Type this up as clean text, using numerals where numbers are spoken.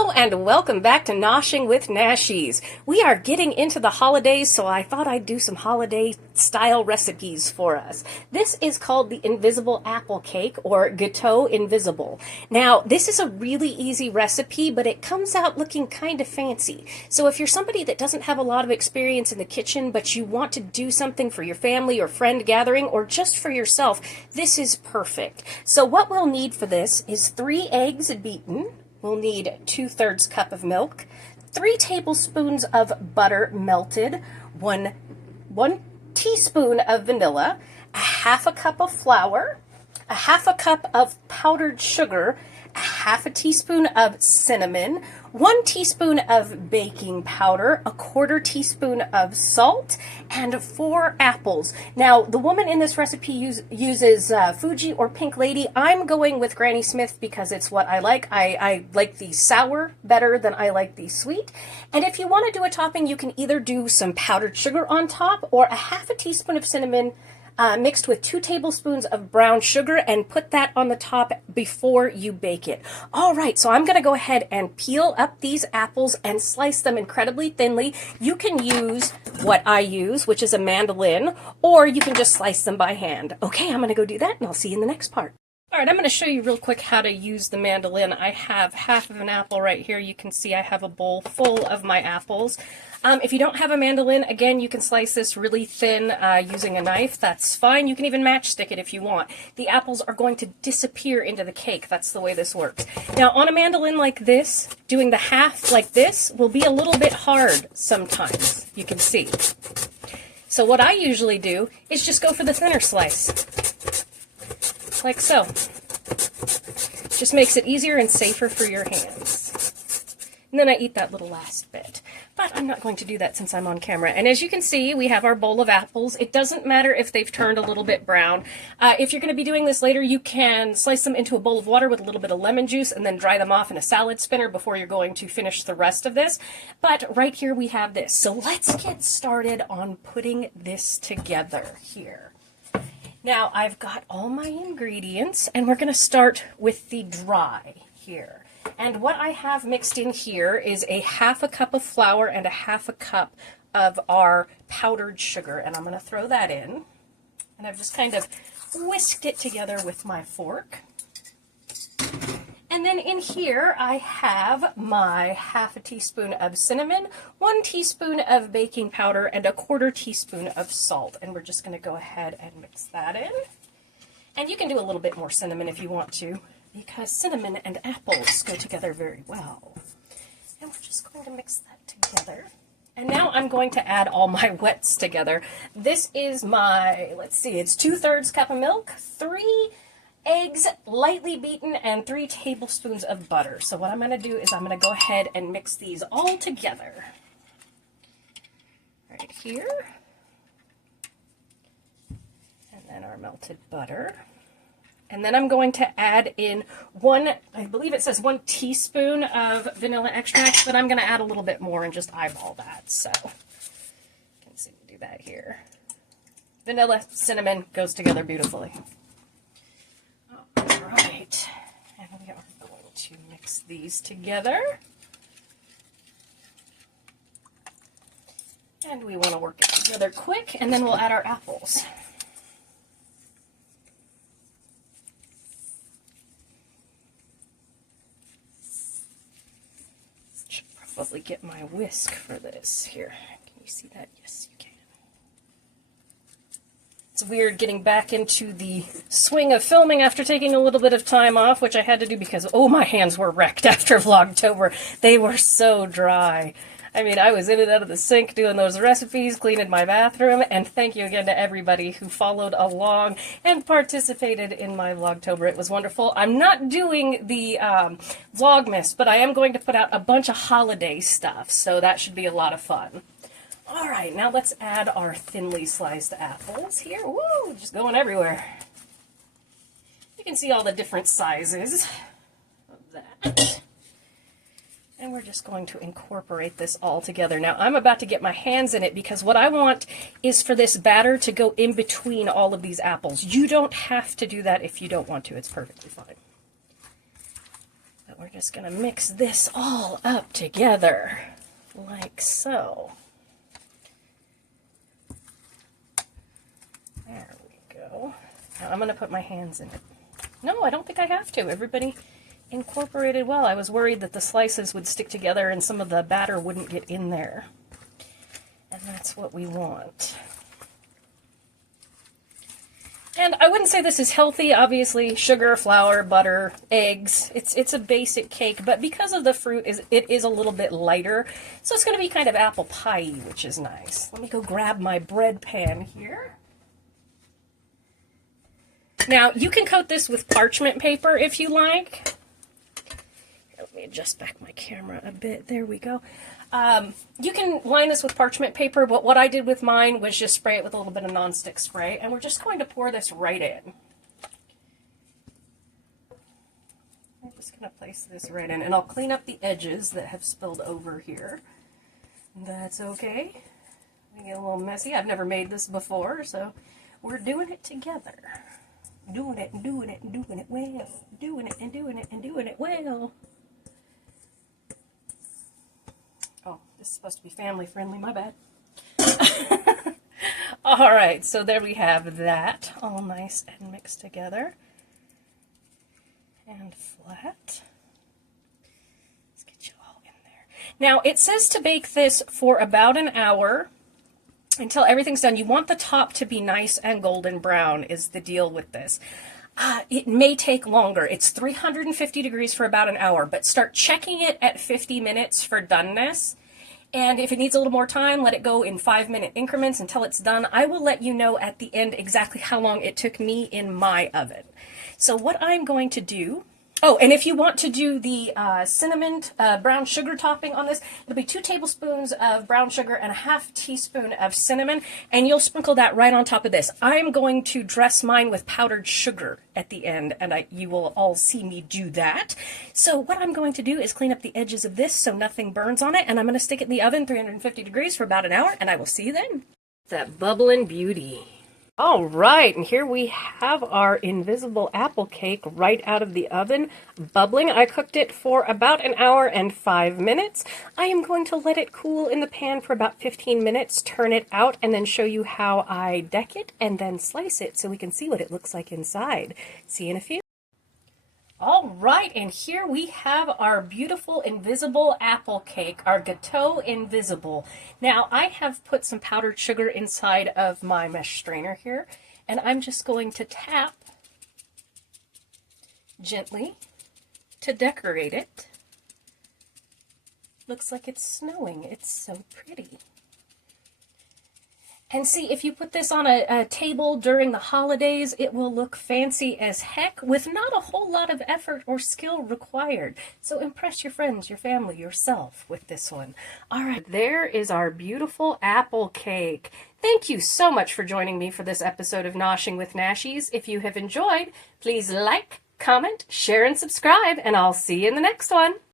Hello and welcome back to Noshing with Nashies. We are getting into the holidays, so I thought I'd do some holiday style recipes for us. This is called the Invisible Apple Cake, or Gâteau Invisible. Now, this is a really easy recipe, but it comes out looking kind of fancy. So if you're somebody that doesn't have a lot of experience in the kitchen, but you want to do something for your family or friend gathering, or just for yourself, this is perfect. So what we'll need for this is 3 eggs beaten. We'll need 2/3 cup of milk, 3 tablespoons of butter melted, one teaspoon of vanilla, a half a cup of flour, a half a cup of powdered sugar, a half a teaspoon of cinnamon, 1 teaspoon of baking powder, a 1/4 teaspoon of salt, and 4 apples. Now, the woman in this recipe uses Fuji or Pink Lady. I'm going with Granny Smith because it's what I like. I like the sour better than I like the sweet. And if you want to do a topping, you can either do some powdered sugar on top or a half a teaspoon of cinnamon mixed with 2 tablespoons of brown sugar, and put that on the top before you bake it. All right, so I'm going to go ahead and peel up these apples and slice them incredibly thinly. You can use what I use, which is a mandolin, or you can just slice them by hand. Okay, I'm going to go do that, and I'll see you in the next part. All right, I'm going to show you real quick how to use the mandolin. I have half of an apple right here. You can see I have a bowl full of my apples. If you don't have a mandolin, again, you can slice this really thin using a knife. That's fine. You can even matchstick it if you want. The apples are going to disappear into the cake. That's the way this works. Now, on a mandolin like this, doing the half like this will be a little bit hard sometimes. You can see. So what I usually do is just go for the thinner slice. Like so. Just makes it easier and safer for your hands. And then I eat that little last bit. But I'm not going to do that since I'm on camera. And as you can see, we have our bowl of apples. It doesn't matter if they've turned a little bit brown. If you're going to be doing this later, you can slice them into a bowl of water with a little bit of lemon juice and then dry them off in a salad spinner before you're going to finish the rest of this. But right here we have this. So let's get started on putting this together here. Now, I've got all my ingredients, and we're going to start with the dry here. And what I have mixed in here is a half a cup of flour and a half a cup of our powdered sugar. And I'm going to throw that in. And I've just kind of whisked it together with my fork. And then in here, I have my half a teaspoon of cinnamon, 1 teaspoon of baking powder, and a 1/4 teaspoon of salt. And we're just going to go ahead and mix that in. And you can do a little bit more cinnamon if you want to, because cinnamon and apples go together very well. And we're just going to mix that together. And now I'm going to add all my wets together. This is my, let's see, it's 2/3 cup of milk, 3 eggs lightly beaten, and 3 tablespoons of butter. So what I'm going to do is I'm going to go ahead and mix these all together. Right here. And then our melted butter. And then I'm going to add in I believe it says 1 teaspoon of vanilla extract, but I'm going to add a little bit more and just eyeball that. So you can see me do that here. Vanilla, cinnamon goes together beautifully. Right, and we are going to mix these together. And we want to work it together quick, and then we'll add our apples. Should probably get my whisk for this here. Can you see that? Yes, you can. It's weird getting back into the swing of filming after taking a little bit of time off, which I had to do because, oh, my hands were wrecked after Vlogtober. They were so dry. I mean, I was in and out of the sink doing those recipes, cleaning my bathroom, and thank you again to everybody who followed along and participated in my Vlogtober. It was wonderful. I'm not doing the Vlogmas, but I am going to put out a bunch of holiday stuff, so that should be a lot of fun. All right, now let's add our thinly sliced apples here. Woo, just going everywhere. You can see all the different sizes of that. And we're just going to incorporate this all together. Now, I'm about to get my hands in it because what I want is for this batter to go in between all of these apples. You don't have to do that if you don't want to. It's perfectly fine. we're just going to mix this all up together, like so. There we go. Now I'm going to put my hands in it. No, I don't think I have to. Everybody incorporated well. I was worried that the slices would stick together and some of the batter wouldn't get in there. And that's what we want. And I wouldn't say this is healthy. Obviously, sugar, flour, butter, eggs. It's a basic cake, but because of the fruit, it is a little bit lighter. So it's going to be kind of apple pie-y, which is nice. Let me go grab my bread pan here. Now, you can coat this with parchment paper if you like. Let me adjust back my camera a bit. There we go. You can line this with parchment paper, but what I did with mine was just spray it with a little bit of nonstick spray, and we're just going to pour this right in. I'm just going to place this right in, and I'll clean up the edges that have spilled over here. That's okay. We get a little messy. I've never made this before, so we're doing it together. Doing it and doing it and doing it well. Doing it and doing it and doing it well. Oh, this is supposed to be family friendly, my bad. All right, so there we have that, all nice and mixed together. And flat. Let's get you all in there. Now, it says to bake this for about an hour until everything's done. You want the top to be nice and golden brown is the deal with this. It may take longer. It's 350 degrees for about an hour, but start checking it at 50 minutes for doneness. And if it needs a little more time, let it go in 5-minute increments until it's done. I will let you know at the end exactly how long it took me in my oven. So what I'm going to do, oh, and if you want to do the cinnamon brown sugar topping on this, it'll be 2 tablespoons of brown sugar and a half teaspoon of cinnamon, and you'll sprinkle that right on top of this. I'm going to dress mine with powdered sugar at the end, and you will all see me do that. So what I'm going to do is clean up the edges of this so nothing burns on it, and I'm going to stick it in the oven 350 degrees for about an hour, and I will see you then. That bubbling beauty. All right, and here we have our invisible apple cake right out of the oven, bubbling. I cooked it for about an hour and 5 minutes. I am going to let it cool in the pan for about 15 minutes, turn it out, and then show you how I deck it and then slice it so we can see what it looks like inside. See you in a few. All right, and here we have our beautiful invisible apple cake, our Gâteau Invisible. Now, I have put some powdered sugar inside of my mesh strainer here, and I'm just going to tap gently to decorate it. Looks like it's snowing. It's so pretty. And see, if you put this on a table during the holidays, it will look fancy as heck with not a whole lot of effort or skill required. So impress your friends, your family, yourself with this one. All right, there is our beautiful apple cake. Thank you so much for joining me for this episode of Noshing with Nashies. If you have enjoyed, please like, comment, share, and subscribe, and I'll see you in the next one.